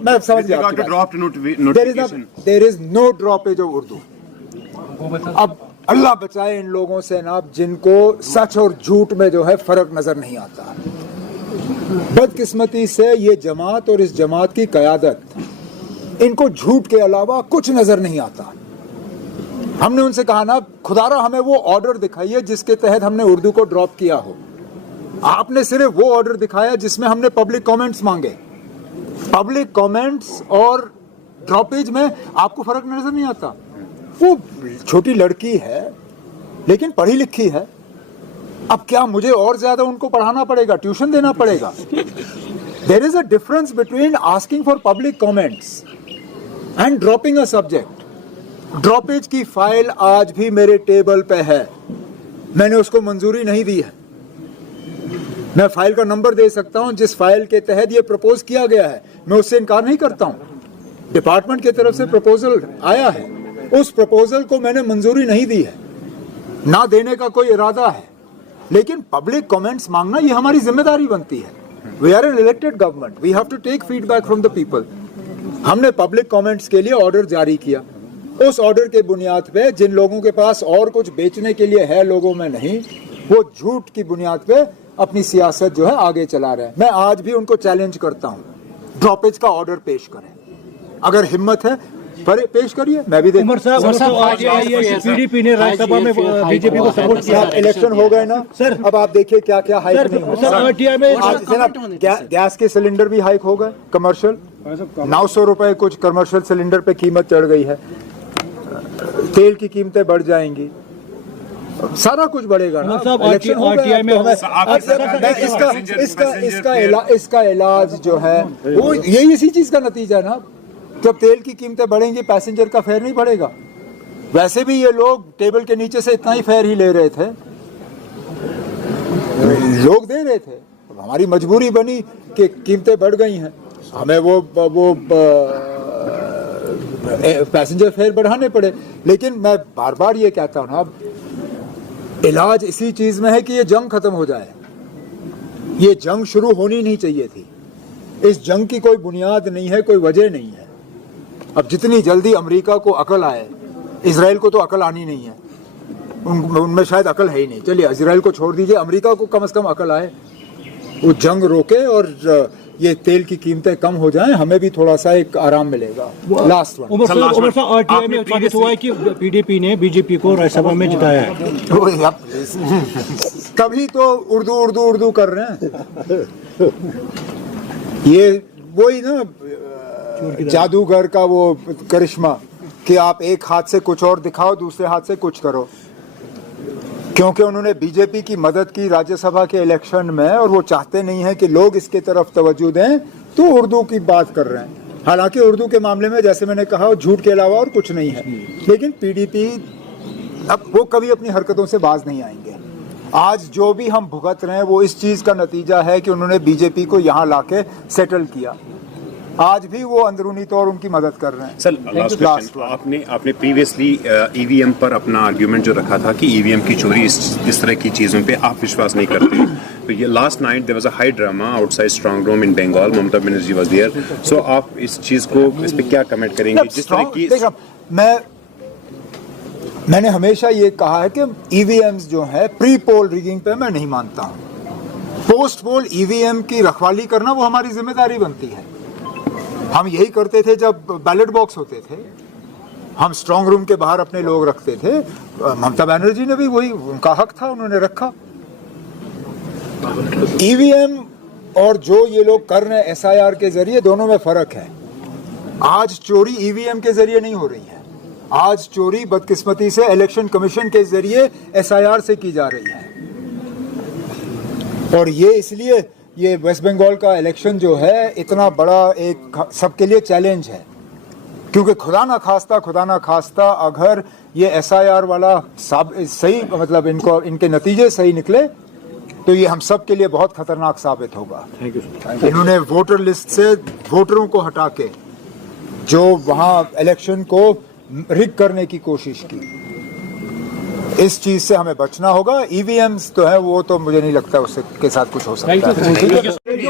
मैं समझ गया, there is no droppage of Urdu. अब अल्लाह बचाए इन लोगों से ना जिनको सच और झूठ में जो है फर्क नजर नहीं आता। बदकिस्मती से ये जमात और इस जमात की क़यादत इनको झूठ के अलावा कुछ नजर नहीं आता। हमने उनसे कहा ना, खुदारा हमें वो ऑर्डर दिखाइए जिसके तहत हमने उर्दू को ड्रॉप किया हो। आपने सिर्फ वो ऑर्डर दिखाया जिसमें हमने पब्लिक कमेंट्स मांगे। पब्लिक कमेंट्स और ड्रॉपेज में आपको फर्क नजर नहीं आता। वो छोटी लड़की है लेकिन पढ़ी लिखी है। अब क्या मुझे और ज्यादा उनको पढ़ाना पड़ेगा, ट्यूशन देना पड़ेगा? There is a difference between asking for public comments and dropping a subject. Droppage की फाइल आज भी मेरे टेबल पे है, मैंने उसको मंजूरी नहीं दी है। मैं फाइल का नंबर दे सकता हूं जिस फाइल के तहत ये प्रपोज किया गया है, मैं उससे इनकार नहीं करता हूं। डिपार्टमेंट की तरफ से प्रपोजल आया है, उस प्रपोजल को मैंने मंजूरी नहीं दी है, ना देने का कोई इरादा है। लेकिन पब्लिक कमेंट्स मांगना ये हमारी जिम्मेदारी बनती है। We are an elected government, we have to take feedback from the people. हमने पब्लिक कमेंट्स के लिए ऑर्डर जारी किया। उस ऑर्डर के बुनियाद पे जिन लोगों के पास और कुछ बेचने के लिए है, लोगों में नहीं, वो झूठ की बुनियाद पे अपनी सियासत जो है आगे चला रहे हैं। मैं आज भी उनको चैलेंज करता हूँ, ड्रॉपेज का ऑर्डर पेश करें। अगर हिम्मत है पेश करिए, मैं भी देखूं। पीडीपी ने राज्यसभा में बीजेपी को सपोर्ट किया। इलेक्शन हो गए ना सर, अब आप देखिए क्या क्या हाइक नहीं हो। गैस के सिलेंडर भी हाइक हो गए, कमर्शियल 900 रुपए कुछ कमर्शियल सिलेंडर पे कीमत चढ़ गई है। तेल की कीमतें बढ़ जाएंगी, सारा कुछ बढ़ेगा ना। इलेक्शन हो गए, इसका इलाज जो है वो यही इसी चीज का नतीजा है ना। जब तेल की कीमतें बढ़ेंगी, पैसेंजर का फेयर नहीं बढ़ेगा। वैसे भी ये लोग टेबल के नीचे से इतना ही फेयर ही ले रहे थे, लोग दे रहे थे। हमारी मजबूरी बनी कि कीमतें बढ़ गई हैं, हमें वो पैसेंजर फेयर बढ़ाने पड़े। लेकिन मैं बार बार ये कहता हूँ ना, इलाज इसी चीज में है कि ये जंग खत्म हो जाए। ये जंग शुरू होनी नहीं चाहिए थी। इस जंग की कोई बुनियाद नहीं है, कोई वजह नहीं है। अब जितनी जल्दी अमेरिका को अकल आए, इजराइल को तो अकल आनी नहीं है, उनमें शायद अकल है ही नहीं। चलिए इजराइल को छोड़ दीजिए, अमेरिका को कम से कम अकल आए, वो जंग रोके और ये तेल की कीमतें कम हो जाएं, हमें भी थोड़ा सा एक आराम मिलेगा। लास्ट वन, आरटीआई में साबित हुआ है कि पीडीपी ने बीजेपी को राज्यसभा में जिताया है। कभी तो उर्दू कर रहे हैं। ये वही ना जादूगर का वो करिश्मा कि आप एक हाथ से कुछ और दिखाओ, दूसरे हाथ से कुछ करो। क्योंकि उन्होंने बीजेपी की मदद की राज्यसभा के इलेक्शन में और वो चाहते नहीं है कि लोग इसके तरफ तवज्जो दें, तो उर्दू की बात कर रहे हैं। हालांकि उर्दू के मामले में जैसे मैंने कहा झूठ के अलावा और कुछ नहीं है। लेकिन पीडीपी अब वो कभी अपनी हरकतों से बाज नहीं आएंगे। आज जो भी हम भुगत रहे हैं वो इस चीज का नतीजा है कि उन्होंने बीजेपी को यहाँ लाके सेटल किया। आज भी वो अंदरूनी तौर उनकी मदद कर रहे हैं। सर लास्ट क्वेश्चन, आपने प्रीवियसली ईवीएम पर अपना आर्ग्यूमेंट जो रखा था कि ईवीएम की चोरी इस तरह की चीजों पे आप विश्वास नहीं करते। तो ये last night there was a high drama outside strong room in Bengal, Mamata Banerjee was there. So आप इस चीज को, इस पे क्या कमेंट करेंगे? जिस तरह की मैंने हमेशा ये कहा है कि ईवीएम्स जो है प्री पोल रिगिंग पे मैं नहीं मानता हूँ। पोस्ट पोल ईवीएम की रखवाली करना वो हमारी जिम्मेदारी बनती है। हम यही करते थे जब बैलेट बॉक्स होते थे, हम स्ट्रांग रूम के बाहर अपने लोग रखते थे। ममता बनर्जी ने भी वही, उनका हक था, उन्होंने रखा। ईवीएम और जो ये लोग कर रहे हैं एसआईआर के जरिए, दोनों में फर्क है। आज चोरी ईवीएम के जरिए नहीं हो रही है, आज चोरी बदकिस्मती से इलेक्शन कमीशन के जरिए एसआईआर से की जा रही है। और ये इसलिए ये वेस्ट बंगाल का इलेक्शन जो है इतना बड़ा एक सबके लिए चैलेंज है, क्योंकि खुदा ना खास्ता अगर ये एसआईआर वाला सही, मतलब इनके नतीजे सही निकले तो ये हम सब के लिए बहुत खतरनाक साबित होगा। इन्होंने वोटर लिस्ट से वोटरों को हटा के जो वहाँ इलेक्शन को रिग करने की कोशिश की, इस चीज से हमें बचना होगा। ईवीएम्स तो है, वो तो मुझे नहीं लगता उसके साथ कुछ हो सकता है।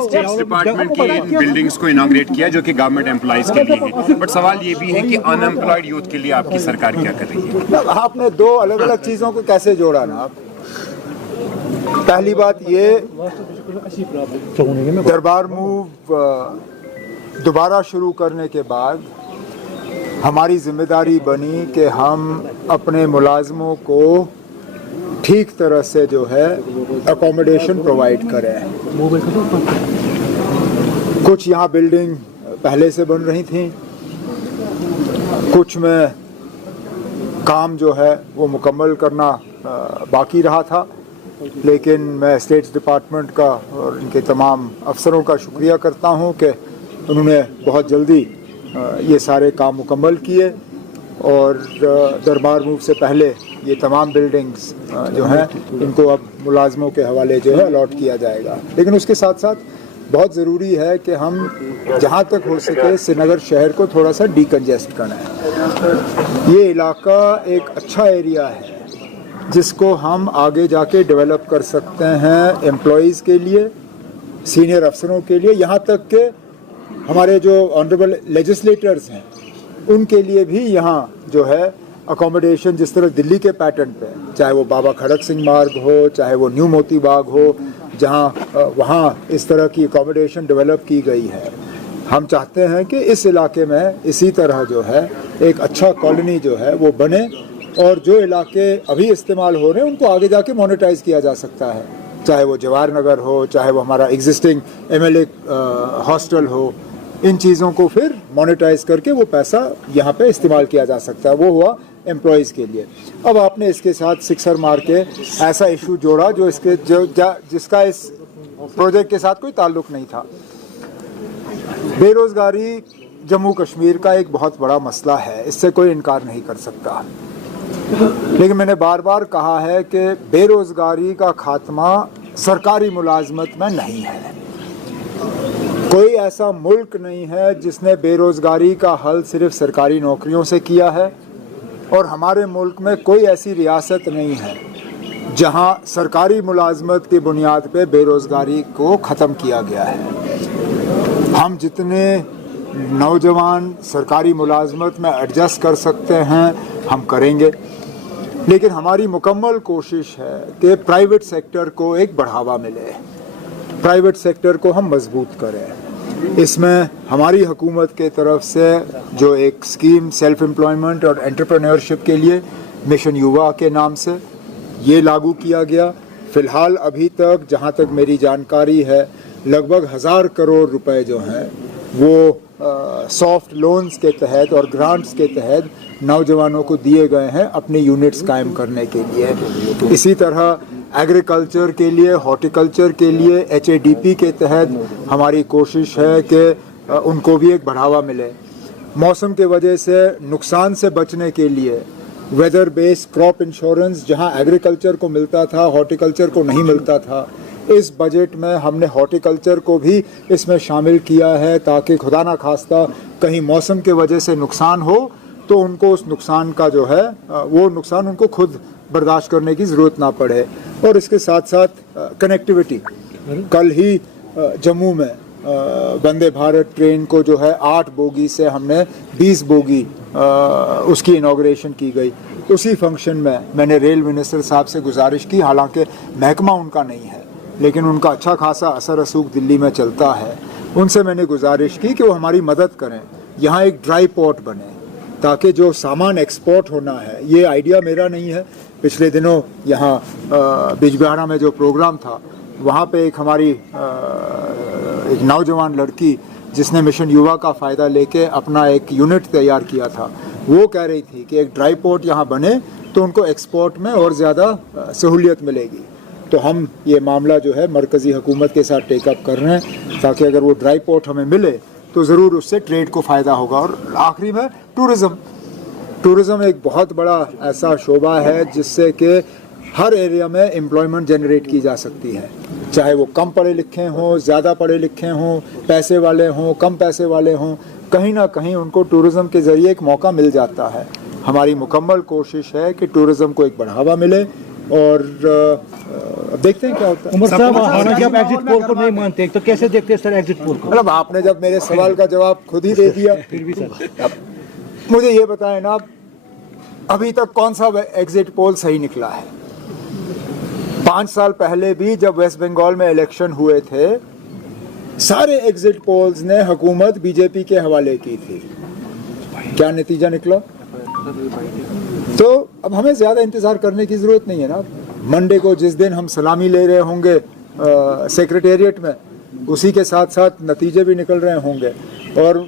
स्टेट्स डिपार्टमेंट की बिल्डिंग्स को इनॉग्रेट किया जो कि गवर्नमेंट एम्प्लॉइज के लिए है, बट सवाल ये भी है कि अनएम्प्लॉयड यूथ के लिए आपकी सरकार क्या कर रही है? आपने दो अलग अलग चीज़ों को कैसे जोड़ा ना आप? पहली बात ये, दरबार मूव दोबारा शुरू करने के बाद हमारी जिम्मेदारी बनी कि हम अपने मुलाजमों को ठीक तरह से जो है अकोमोडेशन प्रोवाइड करें। कुछ यहाँ बिल्डिंग पहले से बन रही थी, कुछ में काम जो है वो मुकम्मल करना बाकी रहा था, लेकिन मैं स्टेट्स डिपार्टमेंट का और इनके तमाम अफसरों का शुक्रिया करता हूँ कि उन्होंने बहुत जल्दी ये सारे काम मुकम्मल किए और दरबार मूव से पहले ये तमाम बिल्डिंग्स जो हैं इनको अब मुलाजमों के हवाले जो है अलॉट किया जाएगा। लेकिन उसके साथ साथ बहुत ज़रूरी है कि हम जहाँ तक हो सके श्रीनगर शहर को थोड़ा सा डीकंजेस्ट करें। ये इलाका एक अच्छा एरिया है जिसको हम आगे जाके डेवलप कर सकते हैं एम्प्लॉइज़ के लिए, सीनियर अफसरों के लिए, यहाँ तक कि हमारे जो ऑनरेबल लेजिस्लेटर्स हैं उनके लिए भी यहाँ जो है अकोमोडेशन जिस तरह दिल्ली के पैटर्न पे, चाहे वो बाबा खड़क सिंह मार्ग हो, चाहे वो न्यू मोती बाग हो, जहाँ वहाँ इस तरह की अकोमोडेशन डेवलप की गई है। हम चाहते हैं कि इस इलाके में इसी तरह जो है एक अच्छा कॉलोनी जो है वो बने और जो इलाके अभी इस्तेमाल हो रहे हैं उनको आगे जाके मोनेटाइज किया जा सकता है, चाहे वो जवाहर नगर हो, चाहे वो हमारा एग्जिस्टिंग MLA हॉस्टल हो। इन चीज़ों को फिर मोनेटाइज करके वो पैसा यहाँ पे इस्तेमाल किया जा सकता है। वो हुआ एम्प्लॉयज़ के लिए। अब आपने इसके साथ सिक्सर मार के ऐसा इशू जोड़ा जो इसके जिसका इस प्रोजेक्ट के साथ कोई ताल्लुक नहीं था। बेरोज़गारी जम्मू कश्मीर का एक बहुत बड़ा मसला है, इससे कोई इनकार नहीं कर सकता, लेकिन मैंने बार बार कहा है कि बेरोज़गारी का खात्मा सरकारी मुलाजमत में नहीं है। कोई ऐसा मुल्क नहीं है जिसने बेरोज़गारी का हल सिर्फ सरकारी नौकरियों से किया है और हमारे मुल्क में कोई ऐसी रियासत नहीं है जहां सरकारी मुलाजमत की बुनियाद पे बेरोज़गारी को ख़त्म किया गया है। हम जितने नौजवान सरकारी मुलाजमत में एडजस्ट कर सकते हैं हम करेंगे, लेकिन हमारी मुकम्मल कोशिश है कि प्राइवेट सेक्टर को एक बढ़ावा मिले, प्राइवेट सेक्टर को हम मजबूत करें। इसमें हमारी हुकूमत के तरफ से जो एक स्कीम सेल्फ एम्प्लॉयमेंट और एंटरप्रेन्योरशिप के लिए मिशन युवा के नाम से ये लागू किया गया। फ़िलहाल अभी तक जहाँ तक मेरी जानकारी है लगभग 1000 करोड़ रुपए जो हैं वो सॉफ्ट लोन्स के तहत और ग्रांट्स के तहत नौजवानों को दिए गए हैं अपने यूनिट्स कायम करने के लिए। इसी तरह एग्रीकल्चर के लिए, हॉर्टिकल्चर के लिए HADP के तहत हमारी कोशिश है कि उनको भी एक बढ़ावा मिले। मौसम के वजह से नुकसान से बचने के लिए वेदर बेस्ड क्रॉप इंश्योरेंस जहां एग्रीकल्चर को मिलता था, हॉर्टिकल्चर को नहीं मिलता था, इस बजट में हमने हॉर्टिकल्चर को भी इसमें शामिल किया है ताकि खुदा ना खास्ता कहीं मौसम के वजह से नुकसान हो तो उनको उस नुकसान का जो है वो नुकसान उनको खुद बर्दाश्त करने की ज़रूरत ना पड़े। और इसके साथ साथ कनेक्टिविटी, कल ही जम्मू में वंदे भारत ट्रेन को जो है 8 बोगी से हमने 20 बोगी उसकी इनॉग्रेशन की गई। उसी फंक्शन में मैंने रेल मिनिस्टर साहब से गुजारिश की, हालांकि महकमा उनका नहीं है लेकिन उनका अच्छा खासा असर रसूख दिल्ली में चलता है, उनसे मैंने गुजारिश की कि वो हमारी मदद करें, यहाँ एक ड्राई पोर्ट बने ताकि जो सामान एक्सपोर्ट होना है, ये आइडिया मेरा नहीं है, पिछले दिनों यहाँ बिजबिहारा में जो प्रोग्राम था वहाँ पे एक हमारी एक नौजवान लड़की जिसने मिशन युवा का फ़ायदा लेके अपना एक यूनिट तैयार किया था, वो कह रही थी कि एक ड्राई पोर्ट यहाँ बने तो उनको एक्सपोर्ट में और ज़्यादा सहूलियत मिलेगी। तो हम ये मामला जो है मरकज़ी हुकूमत के साथ टेकअप कर रहे हैं ताकि अगर वो ड्राई पोर्ट हमें मिले तो ज़रूर उससे ट्रेड को फ़ायदा होगा। और आखिरी में टूरिज़म एक बहुत बड़ा ऐसा शोबा है जिससे कि हर एरिया में एम्प्लॉयमेंट जनरेट की जा सकती है, चाहे वो कम पढ़े लिखे हों, ज़्यादा पढ़े लिखे हों, पैसे वाले हों, कम पैसे वाले हों, कहीं ना कहीं उनको टूरिज़म के ज़रिए एक मौका मिल जाता है। हमारी मुकम्मल कोशिश है कि टूरिज़म को एक बढ़ावा मिले और अब देखते हैं क्या होता है। उमर साहब, हालांकि आप एग्जिट पोल को नहीं मानते, तो कैसे देखते हैं सर एग्जिट पोल को? मतलब आपने जब मेरे सवाल का जवाब खुद ही दे दिया, फिर भी सर, अब मुझे ये बताएं ना, अभी तक कौन सा एग्जिट पोल सही निकला है? 5 साल पहले भी जब वेस्ट बंगाल में इलेक्शन हुए थे, सारे एग्जिट पोल्स ने हुकूमत बीजेपी के हवाले की थी। क्या नतीजा निकला? तो अब हमें ज्यादा इंतजार करने की जरूरत नहीं है ना। मंडे को जिस दिन हम सलामी ले रहे होंगे सेक्रेटेरिएट में, उसी के साथ साथ नतीजे भी निकल रहे होंगे। और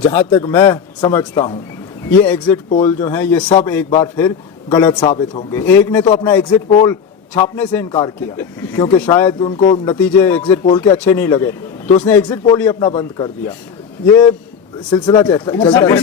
जहाँ तक मैं समझता हूँ, ये एग्जिट पोल जो हैं ये सब एक बार फिर गलत साबित होंगे। एक ने तो अपना एग्जिट पोल छापने से इनकार किया क्योंकि शायद उनको नतीजे एग्जिट पोल के अच्छे नहीं लगे, तो उसने एग्जिट पोल ही अपना बंद कर दिया। ये सिलसिला चलता है।